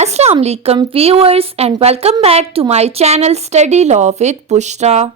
Assalamu alaikum viewers and welcome back to my channel Study Law with Bushra.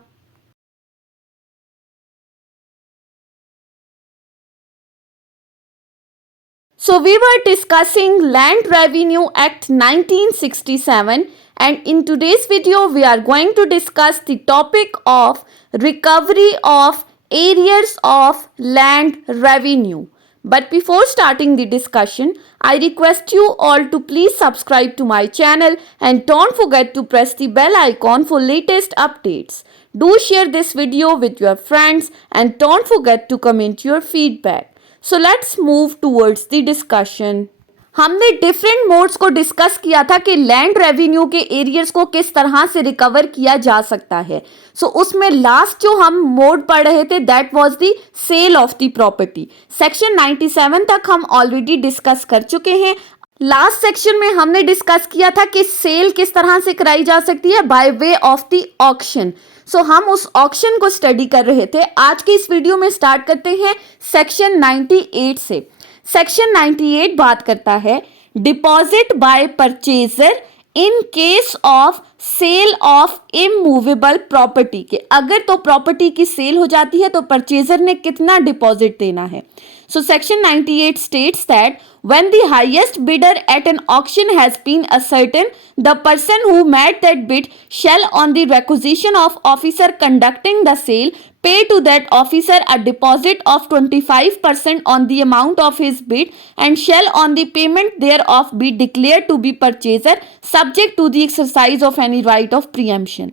So we were discussing Land Revenue Act 1967 and in today's video we are going to discuss the topic of recovery of arrears of land revenue. But before starting the discussion, I request you all to please subscribe to my channel and don't forget to press the bell icon for latest updates. Do share this video with your friends and don't forget to comment your feedback. So let's move towards the discussion. हमने different modes को discuss किया था कि land revenue के arrears को किस तरह से रिकवर किया जा सकता है. सो उसमें लास्ट जो हम मोड पढ़ रहे थे that was the sale of the property. Section 97 तक हम ऑलरेडी डिस्कस कर चुके हैं. लास्ट सेक्शन में हमने डिस्कस किया था कि सेल किस तरह से कराई जा सकती है by way of the auction. So हम उस ऑक्शन को स्टडी कर रहे थे. आज के इस वीडियो में स्टार्ट करते हैं सेक्शन 98 से. सेक्शन 98 बात करता है deposit by purchaser in case of sale of immovable property के. अगर तो प्रॉपर्टी की सेल हो जाती है तो परचेजर ने कितना डिपॉजिट देना है. So section 98 states that when the highest bidder at an auction has been ascertained, the person who made that bid shall on the requisition of officer conducting the sale pay to that officer a deposit of 25% on the amount of his bid and shall on the payment thereof be declared to be purchaser subject to the exercise of any right of preemption.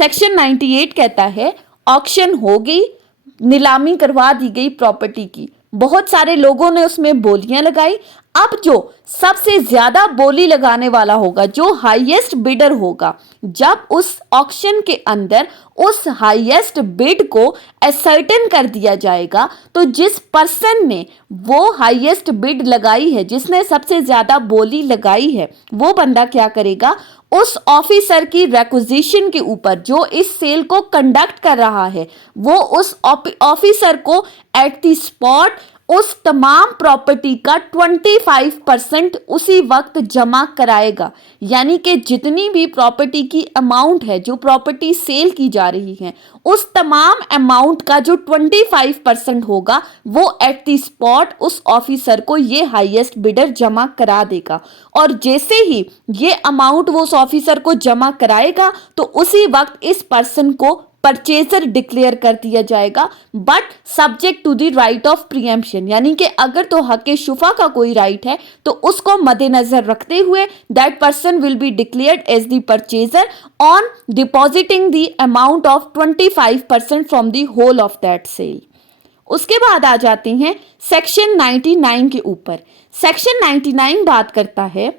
Section 98 कहता है auction हो गई, नीलामी करवा दी गई property की, बहुत सारे लोगों ने उसमें बोलियां लगाई. अब जो सबसे ज्यादा बोली लगाने वाला होगा, जो हाईएस्ट बिडर होगा, जब उस ऑक्शन के अंदर उस हाईएस्ट बिड को असर्टेन कर दिया जाएगा तो जिस पर्सन ने वो हाईएस्ट बिड लगाई है, जिसने सबसे ज्यादा बोली लगाई है, वो बंदा क्या करेगा, उस ऑफिसर की रिक्विजिशन के ऊपर जो इस सेल को कंडक्ट कर रहा है, वो उस ऑफिसर को एट द स्पॉट उस तमाम प्रॉपर्टी का 25% उसी वक्त जमा कराएगा. यानी कि जितनी भी प्रॉपर्टी की अमाउंट है, जो प्रॉपर्टी सेल की जा रही है, उस तमाम अमाउंट का जो 25% होगा वो एट द स्पॉट उस ऑफिसर को ये हाईएस्ट बिडर जमा करा देगा. और जैसे ही ये अमाउंट वो उस ऑफिसर को जमा कराएगा तो उसी वक्त इस पर्सन को परचेजर डिक्लेयर कर दिया जाएगा, but subject to the right of preemption. यानी कि अगर तो हक शुफा का कोई राइट है तो उसको मद्देनजर रखते हुए that person will be declared as the purchaser on depositing the amount of 25% from the whole of that sale. उसके बाद आ जाते हैं सेक्शन 99 के ऊपर. सेक्शन 99 बात करता है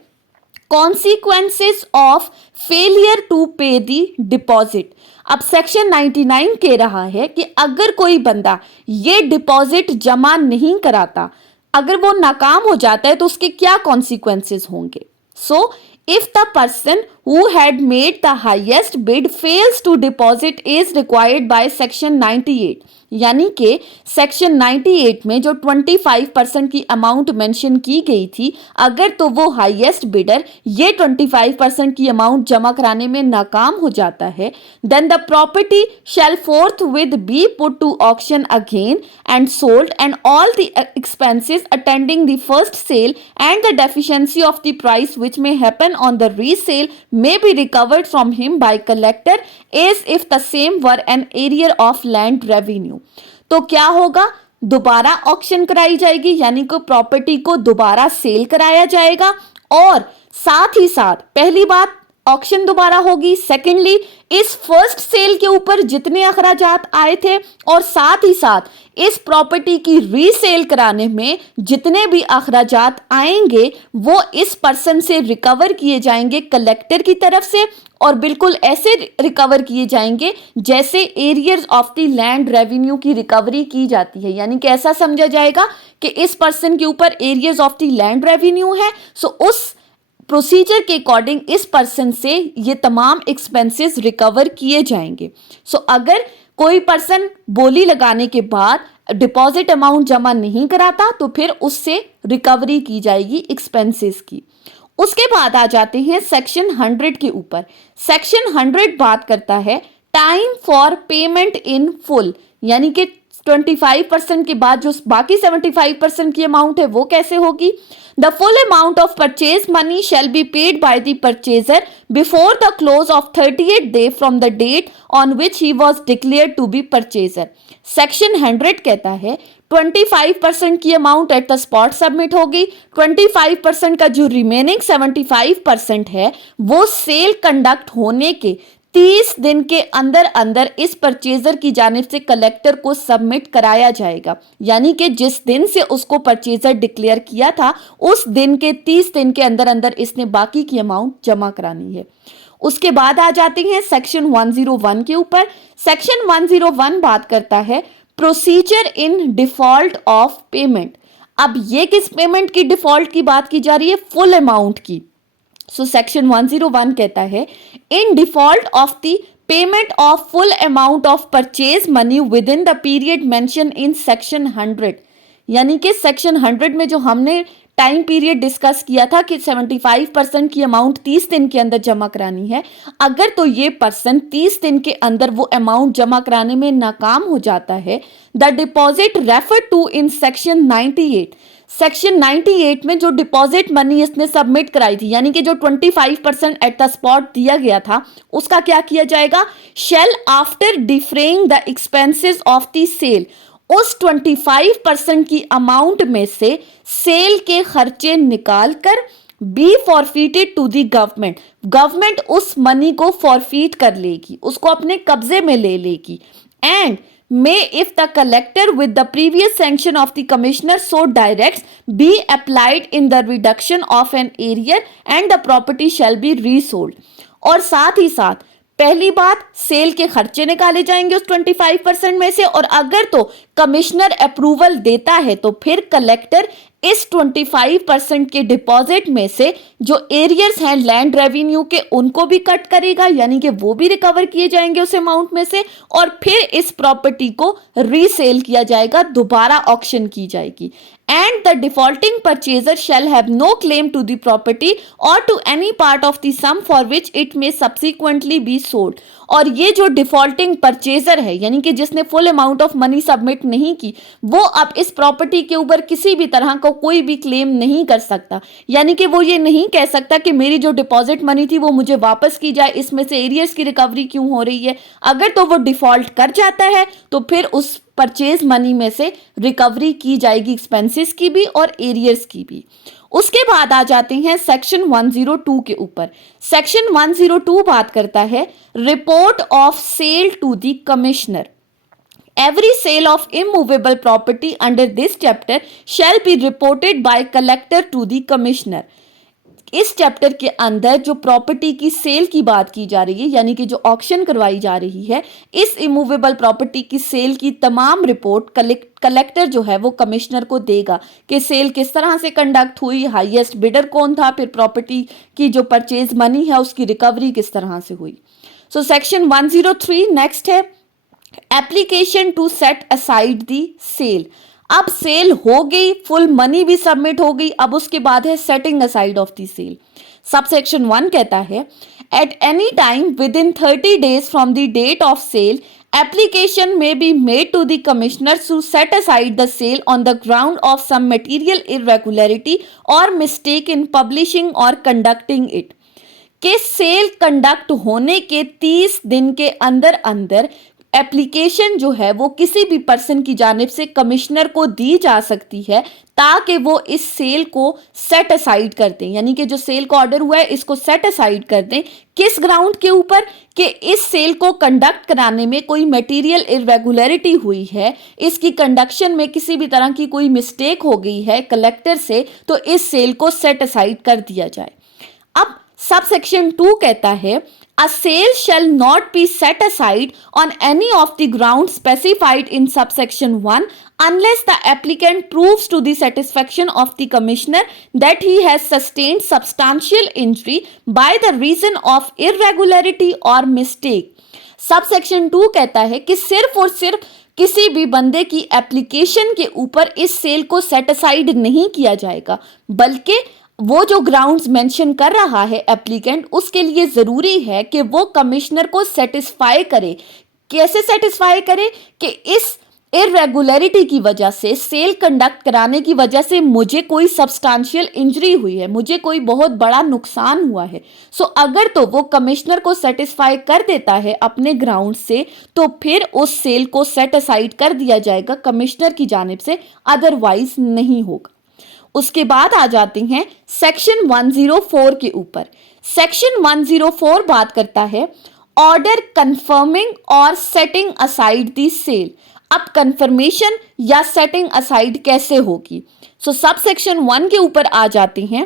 कॉन्सिक्वेंसेस ऑफ फेलियर टू पे द डिपॉजिट. अब सेक्शन 99 कह रहा है कि अगर कोई बंदा ये डिपॉजिट जमा नहीं कराता, अगर वो नाकाम हो जाता है तो उसके क्या कॉन्सिक्वेंसेस होंगे. सो if the person who had made the highest bid fails to deposit is required by section 98. यानी कि सेक्शन 98 में जो 25% की अमाउंट मेंशन की गई थी, अगर तो वो हाईएस्ट बिडर ये 25% की अमाउंट जमा कराने में नाकाम हो जाता है, then the property shall forthwith be put to auction again and sold and all the expenses attending the first sale and the deficiency of the price which may happen on the resale may be recovered from him by collector as if the same were an arrear of land revenue. तो क्या होगा, दोबारा auction कराई जाएगी, यानी कि property को दोबारा सेल कराया जाएगा और साथ ही साथ पहली बात ऑक्शन दोबारा होगी, सेकेंडली इस फर्स्ट सेल के ऊपर जितने अखराजात आए थे और साथ ही साथ इस प्रॉपर्टी की रीसेल कराने में जितने भी अखराजात आएंगे वो इस पर्सन से रिकवर किए जाएंगे कलेक्टर की तरफ से, और बिल्कुल ऐसे रिकवर किए जाएंगे जैसे arrears of the land revenue की रिकवरी की जाती है. यानी कि ऐसा समझा जाएगा कि इस पर्सन के ऊपर arrears of the land revenue है, सो उस प्रोसीजर के अकॉर्डिंग इस पर्सन से ये तमाम एक्सपेंसेस रिकवर किए जाएंगे. सो अगर कोई पर्सन बोली लगाने के बाद डिपॉजिट अमाउंट जमा नहीं कराता तो फिर उससे रिकवरी की जाएगी एक्सपेंसेस की. उसके बाद आ जाते हैं सेक्शन 100 के ऊपर। सेक्शन 100 बात करता है time for payment in full, यानी कि 25% के बाद जो बाकी 75% की अमाउंट है वो कैसे होगी। The full amount of purchase money shall be paid by the purchaser before the close of 38 day from the date on which he was declared to be purchaser. Section 100 कहता है 25% की amount at the spot submit होगी, 25% का जो remaining 75% है वो cell conduct होने के 30 दिन के अंदर अंदर इस परचेजर की जानिब से कलेक्टर को सबमिट कराया जाएगा। यानी कि जिस दिन से उसको परचेजर डिक्लेयर किया था उस दिन के 30 दिन के अंदर अंदर इसने बाकी की अमाउंट जमा करानी है। उसके बाद आ जाते हैं सेक्शन 101 के ऊपर। सेक्शन 101 बात करता है procedure in default of payment. अब ये किस पेमेंट की डिफॉल्ट की बात की जा रही है, फुल अमाउंट की। सो सेक्शन 101 कहता है in default of the payment of full amount of purchase money with in the period mention in section 100। यानी कि सेक्शन 100 में जो हमने टाइम पीरियड डिस्कस किया था कि 75% की अमाउंट 30 दिन के अंदर जमा करानी है, अगर तो ये पर्सन 30 दिन के अंदर वो अमाउंट जमा कराने में नाकाम हो जाता है, the deposit refer to in section 98। Section 98 में जो डिपॉजिट मनी इसने सबमिट कराई थी, यानी कि जो 25% एट द स्पॉट दिया गया था, उसका क्या किया जाएगा, shall after defraying the expenses of the sale, उस 25% की अमाउंट में से सेल के खर्चे निकाल कर be forfeited to the government, government उस मनी को फॉरफिट कर लेगी, उसको अपने कब्जे में ले लेगी। And may if the collector with the previous sanction of the commissioner so directs be applied in the reduction of an arrear and the property shall be resold। और साथ ही साथ पहली बात सेल के खर्चे निकाले जाएंगे उस 25% में से, और अगर तो कमिश्नर अप्रूवल देता है तो फिर कलेक्टर इस 25% के डिपॉजिट में से जो एरियर्स हैं लैंड रेवेन्यू के उनको भी कट करेगा, यानी कि वो भी रिकवर किए जाएंगे उस अमाउंट में से, और फिर इस प्रॉपर्टी को रीसेल किया जाएगा, दोबारा ऑक्शन की जाएगी। And the defaulting purchaser shall have no claim to the property or to any part of the sum for which it may subsequently be sold। और ये जो डिफॉल्टिंग परचेजर है, यानी कि जिसने full amount of money submit नहीं की, वो अब इस प्रॉपर्टी के ऊपर किसी भी तरह का कोई भी क्लेम नहीं कर सकता। यानी कि वो ये नहीं कह सकता कि मेरी जो डिपॉजिट मनी थी वो मुझे वापस की जाए, इसमें से एरियर्स की रिकवरी क्यों हो रही है। अगर तो वो डिफॉल्ट कर जाता है तो फिर उस परचेज मनी में से रिकवरी की जाएगी, एक्सपेंसेस की भी और एरियर्स की भी। उसके बाद आ जाते हैं सेक्शन 102 के ऊपर। सेक्शन 102 बात करता है report of sale to the commissioner. Every sale of immovable property under this chapter shall be reported by collector to the commissioner। इस चैप्टर के अंदर जो प्रॉपर्टी की सेल की बात की जा रही है, यानी कि जो ऑक्शन करवाई जा रही है, इस इमूवेबल प्रॉपर्टी की सेल की तमाम रिपोर्ट कलेक्टर जो है वो कमिश्नर को देगा कि सेल किस तरह से कंडक्ट हुई, हाईएस्ट बिडर कौन था, फिर प्रॉपर्टी की जो परचेज मनी है उसकी रिकवरी किस तरह से हुई। सो सेक्शन 103 नेक्स्ट है application to set aside the sale. अब सेल हो गई, फुल मनी भी सबमिट हो गई, अब उसके बाद है setting aside of the sale. Sub section 1 कहता है at any time within 30 days from the date of sale application में be made to the commissioner to set aside the sale on the ground of some material irregularity or mistake in publishing or conducting it. के sale conduct होने के 30 दिन के अंदर अंदर application जो है वो किसी भी पर्सन की जानिब से कमिश्नर को दी जा सकती है ताकि वो इस सेल को सेट असाइड कर दें, यानी कि जो सेल का ऑर्डर हुआ है इसको सेट असाइड कर दें। किस ग्राउंड के ऊपर, कि इस सेल को कंडक्ट कराने में कोई मटेरियल इरेगुलरिटी हुई है, इसकी कंडक्शन में किसी भी तरह की कोई मिस्टेक हो गई है कलेक्टर से, तो इस सेल को सेट असाइड कर दिया जाए। अब सब सेक्शन 2 कहता है A sale shall not be set aside on any of the grounds specified in subsection 1 unless the applicant proves to the satisfaction of the commissioner that he has sustained substantial injury by the reason of irregularity or mistake। Subsection 2 कहता है कि सिर्फ और सिर्फ किसी भी बंदे की एप्लीकेशन के ऊपर इस सेल को सेट असाइड नहीं किया जाएगा, बल्कि वो जो ग्राउंड्स मेंशन कर रहा है एप्लीकेंट, उसके लिए ज़रूरी है कि वो कमिश्नर को सेटिस्फाई करे। कैसे सेटिस्फाई करे कि इस इरेगुलरिटी की वजह से, सेल कंडक्ट कराने की वजह से मुझे कोई सब्सटेंशियल इंजरी हुई है, मुझे कोई बहुत बड़ा नुकसान हुआ है। सो अगर तो वो कमिश्नर को सेटिस्फाई कर देता है अपने ग्राउंड से, तो फिर उस सेल को सेट असाइड कर दिया जाएगा कमिश्नर की जानिब से, अदरवाइज नहीं होगा। उसके बाद आ जाते हैं सेक्शन 104 के ऊपर। सेक्शन 104 बात करता है ऑर्डर कंफर्मिंग और सेटिंग असाइड दी सेल। अब कंफर्मेशन या सेटिंग असाइड कैसे होगी? सो सब सेक्शन 1 के ऊपर आ जाते हैं।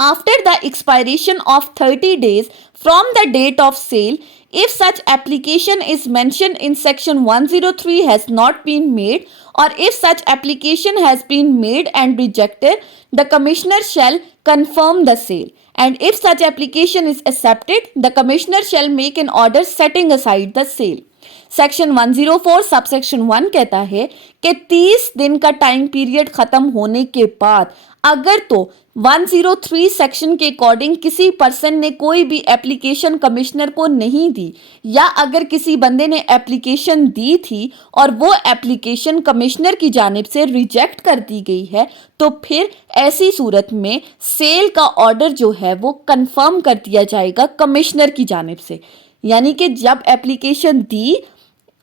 After the expiration of 30 days from the date of sale, if such application is mentioned in section 103 has not been made, or if such application has been made and rejected, the commissioner shall confirm the sale. And if such application is accepted, the commissioner shall make an order setting aside the sale. Section 104 subsection 1 कहता है कि 30 दिन का time period खत्म होने के बाद अगर तो 103 सेक्शन के अकॉर्डिंग किसी पर्सन ने कोई भी एप्लीकेशन कमिश्नर को नहीं दी, या अगर किसी बंदे ने एप्लीकेशन दी थी और वो एप्लीकेशन कमिश्नर की जानिब से रिजेक्ट कर दी गई है, तो फिर ऐसी सूरत में सेल का ऑर्डर जो है वो कंफर्म कर दिया जाएगा कमिश्नर की जानिब से। यानी कि जब एप्लीकेशन दी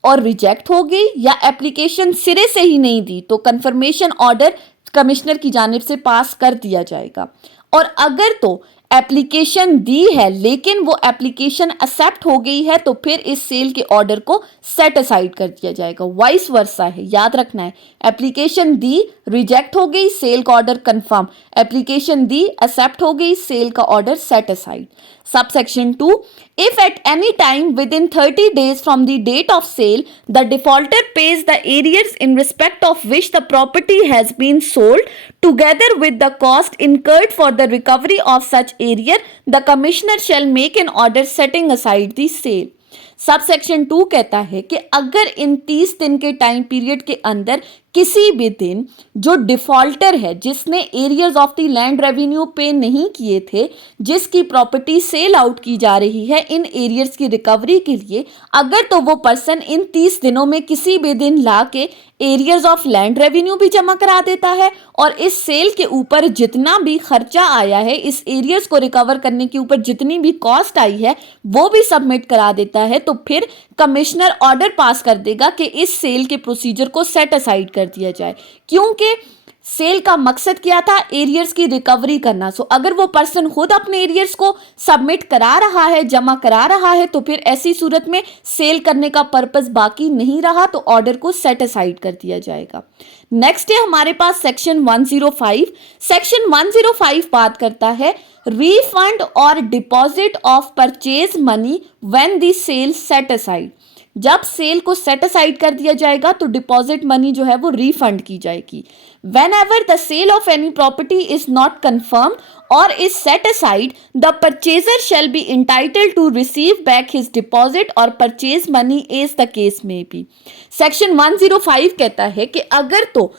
और रिजेक्ट हो गई, या एप्लीकेशन सिरे से ही नहीं दी, तो कंफर्मेशन ऑर्डर कमिश्नर की जानिब से पास कर दिया जाएगा। और अगर तो एप्लीकेशन दी है लेकिन वो एप्लीकेशन एक्सेप्ट हो गई है, तो फिर इस सेल के ऑर्डर को सेट असाइड कर दिया जाएगा। वाइस वर्सा है, याद रखना है। एप्लीकेशन दी, रिजेक्ट हो गई, सेल का ऑर्डर कंफर्म। एप्लीकेशन दी, एक्सेप्ट हो गई, सेल का order set aside. Subsection 2, if at any time within 30 days from the date of sale, the defaulter pays the arrears in respect of which the property has been sold, together with the cost incurred for the recovery of such arrear, the commissioner shall make an order setting aside the sale. Sub section 2 कहता है कि अगर इन 30 दिन के time period के अंदर किसी भी दिन जो डिफॉल्टर है, जिसने arrears of the land revenue पे नहीं किए थे, जिसकी प्रॉपर्टी सेल आउट की जा रही है इन एरियर्स की रिकवरी के लिए, अगर तो वो पर्सन इन 30 दिनों में किसी भी दिन ला के एरियर्स ऑफ लैंड रेवेन्यू भी जमा करा देता है और इस सेल के ऊपर जितना भी खर्चा आया है, इस एरियर्स को रिकवर करने के ऊपर जितनी भी कॉस्ट आई है वो भी सबमिट करा देता है, तो फिर कमिश्नर ऑर्डर पास कर देगा कि इस सेल के प्रोसीजर को सेट असाइड कर दिया जाए। क्योंकि सेल का मकसद क्या था? एरियर्स की रिकवरी करना। सो अगर वो पर्सन खुद अपने एरियर्स को सबमिट करा रहा है, जमा करा रहा है, तो फिर ऐसी सूरत में सेल करने का पर्पस बाकी नहीं रहा, तो ऑर्डर को सेट असाइड कर दिया जाएगा। नेक्स्ट है हमारे पास सेक्शन 105। सेक्शन 105 बात करता है रीफंड और deposit of purchase money when the sale set aside. जब सेल को सेट असाइड कर दिया जाएगा तो डिपॉजिट मनी जो है वो रीफंड की जाएगी। Whenever the sale of any property is not confirmed or is set aside, the purchaser shall be entitled to receive back his deposit or purchase money as the case may be. Section 105 कहता है कि अगर तो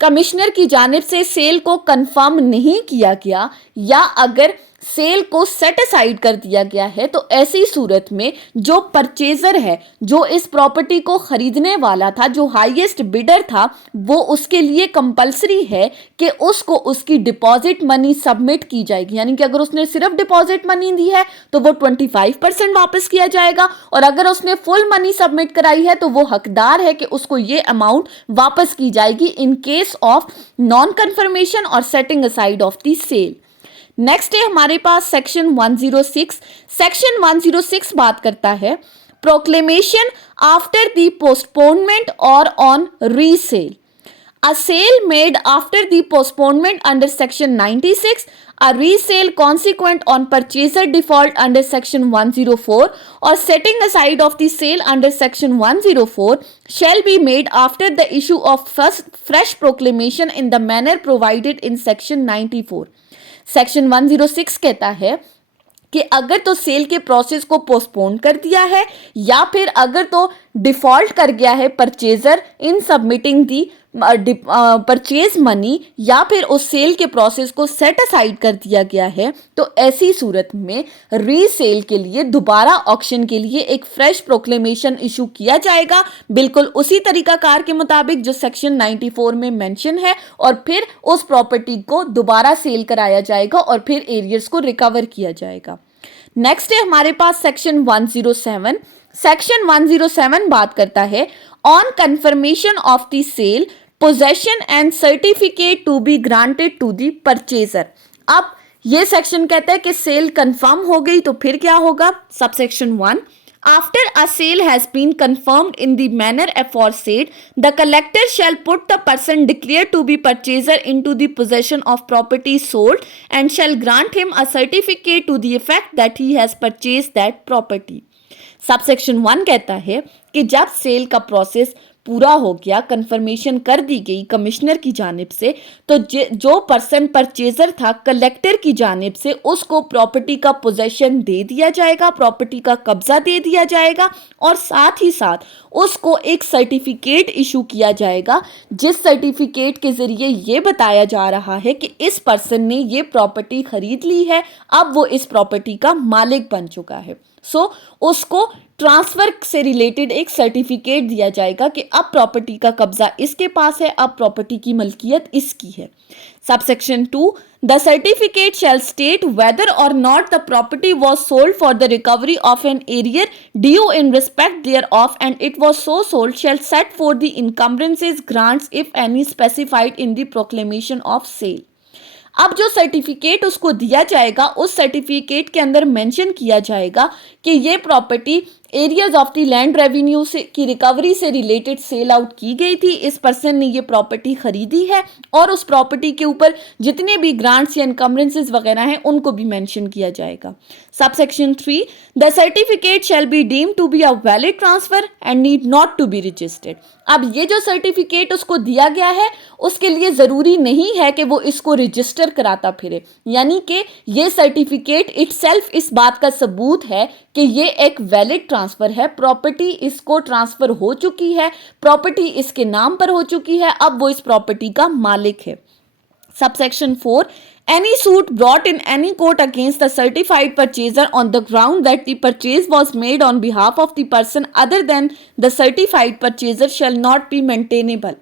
commissioner की जानिब से cell को confirm नहीं किया गया या अगर सेल को सेट असाइड कर दिया गया है, तो ऐसी सूरत में जो परचेजर है, जो इस प्रॉपर्टी को खरीदने वाला था, जो हाईएस्ट बिडर था, वो उसके लिए कंपलसरी है कि उसको उसकी डिपॉजिट मनी सबमिट की जाएगी। यानी कि अगर उसने सिर्फ डिपॉजिट मनी दी है तो वो 25% वापस किया जाएगा, और अगर उसने फुल मनी सबमिट कराई है तो वो हकदार है कि उसको ये अमाउंट वापस की जाएगी in case of non confirmation और setting aside of the sale. Next है हमारे पास सेक्शन 106। सेक्शन 106 बात करता है प्रोक्लेमेशन आफ्टर द पोस्टपोनमेंट और on resale. A sale made after the postponement under section 96, a resale consequent on purchaser default under section 104 or setting aside of the sale under section 104 shall be made after the issue of fresh proclamation in the manner provided in section 94. Section 106 कहता है कि अगर तो cell के process को postpone कर दिया है या फिर अगर तो डिफॉल्ट कर गया है परचेजर इन सबमिटिंग दी परचेज मनी, या फिर उस सेल के प्रोसेस को सेट असाइड कर दिया गया है, तो ऐसी सूरत में रीसेल के लिए दोबारा ऑक्शन के लिए एक फ्रेश प्रोक्लेमेशन इशू किया जाएगा, बिल्कुल उसी तरीकाकार के मुताबिक जो सेक्शन 94 में मेंशन है, और फिर उस प्रॉपर्टी को दोबारा सेल कराया जाएगा और फिर एरियर्स को रिकवर किया जाएगा। नेक्स्ट है हमारे पास सेक्शन 107। सेक्शन 107 बात करता है on confirmation of the sale possession and certificate to be granted to the purchaser. अब ये सेक्शन कहता है कि सेल कंफर्म हो गई तो फिर क्या होगा। Subsection 1, after a sale has been confirmed in the manner aforesaid, the collector shall put the person declared to be purchaser into the possession of property sold and shall grant him a certificate to the effect that he has purchased that property. Subsection 1 कहता है कि जब cell का process पूरा हो गया, confirmation कर दी गई कमिश्नर की जानिब से, तो जो पर्सन परचेजर था कलेक्टर की जानिब से उसको प्रॉपर्टी का पोजेशन दे दिया जाएगा, प्रॉपर्टी का कब्जा दे दिया जाएगा, और साथ ही साथ उसको एक सर्टिफिकेट इशू किया जाएगा, जिस सर्टिफिकेट के ज़रिए ये बताया जा रहा है कि इस पर्सन ने ये प्रॉपर्टी खरीद ली है, अब वो इस प्रॉपर्टी का मालिक बन चुका है। सो उसको ट्रांसफर से रिलेटेड एक सर्टिफिकेट दिया जाएगा कि अब प्रॉपर्टी का कब्जा इसके पास है, अब प्रॉपर्टी की मलकियत इसकी है। Subsection 2, the certificate shall state whether or not the property was sold for the recovery of an arrear due in respect thereof and it was so sold shall set forth the encumbrances grants if any specified in the proclamation of sale. अब जो certificate उसको दिया जाएगा, उस certificate के अंदर mention किया जाएगा कि ये property areas of the land revenue से की रिकवरी से रिलेटेड सेल आउट की गई थी, इस पर्सन ने ये प्रॉपर्टी खरीदी है, और उस प्रॉपर्टी के ऊपर जितने भी ग्रांट्स या इनकम्बरेंसेस वगैरह हैं उनको भी मेंशन किया जाएगा। Subsection 3, the certificate shall be deemed to be a valid transfer and need not to be registered. अब ये जो सर्टिफिकेट उसको दिया गया है उसके लिए ज़रूरी नहीं है कि वो इसको रजिस्टर कराता फिरे, यानी कि ये सर्टिफिकेट इटसेल्फ इस बात का सबूत है कि ये एक वैलिड ट्रांसफ़र है, प्रॉपर्टी इसको ट्रांसफ़र हो चुकी है, प्रॉपर्टी इसके नाम पर हो चुकी है, अब वो इस प्रॉपर्टी का मालिक है। Subsection 4, any suit brought in any court against the certified purchaser on the ground that the purchase was made on behalf of the person other than the certified purchaser shall not be maintainable.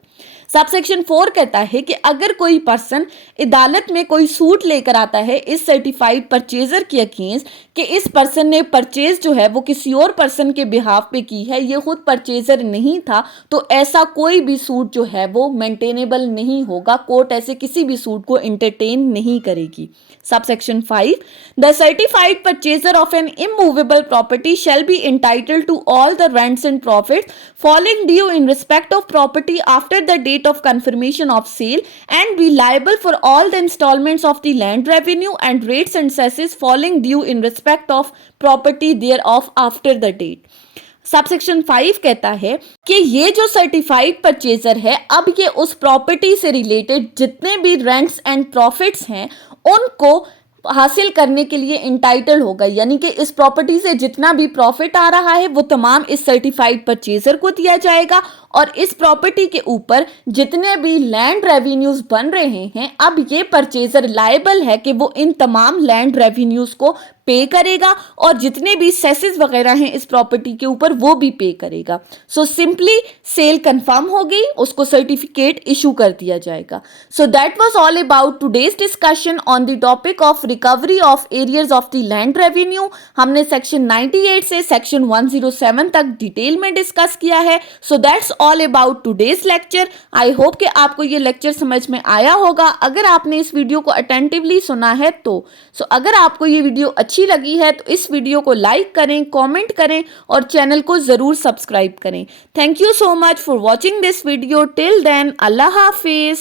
Subsection 4 कहता है कि अगर कोई person अदालत में कोई suit लेकर आता है इस सर्टिफाइड परचेजर के अगेंस्ट कि इस पर्सन ने परचेज जो है वो किसी और पर्सन के बिहाफ पे की है, ये खुद परचेजर नहीं था, तो ऐसा कोई भी सूट जो है वो मेंटेनेबल नहीं होगा, कोर्ट ऐसे किसी भी सूट को इंटरटेन नहीं करेगी। Subsection 5, the certified purchaser of an immovable property shall be entitled to all the rents and profits falling due in respect of property after the date of confirmation of sale and be liable for all the installments of the land revenue and rates and cesses falling due in respect of property thereof after the date. Subsection 5 कहता है कि ये जो certified purchaser है, अब ये उस property से रिलेटेड जितने भी रेंट्स एंड प्रॉफिट्स हैं उनको हासिल करने के लिए इंटाइटल होगा, यानी कि इस प्रॉपर्टी से जितना भी प्रॉफिट आ रहा है वो तमाम इस सर्टिफाइड परचेजर को दिया जाएगा, और इस प्रॉपर्टी के ऊपर जितने भी लैंड रेवेन्यूज बन रहे हैं अब ये परचेजर लायबल है कि वो इन तमाम लैंड रेवेन्यूज को पे करेगा, और जितने भी सेसेस वगैरह हैं इस प्रॉपर्टी के ऊपर वो भी पे करेगा। सो सिंपली सेल कंफर्म हो गई, उसको सर्टिफिकेट इशू कर दिया जाएगा। So that was all about today's discussion on the topic of recovery of arrears of the land revenue. हमने सेक्शन 98 से सेक्शन 107 तक डिटेल में डिस्कस किया है। So that's all about today's lecture. I hope कि आपको ये लेक्चर समझ में आया होगा। अगर आपने इस वीडियो को अटेंटिवली सुना है तो अगर आपको ये वीडियो अच्छी लगी है तो इस वीडियो को लाइक करें, कमेंट करें और चैनल को ज़रूर सब्सक्राइब करें। Thank you so much for watching this video. Till then, अल्लाह हाफिज़।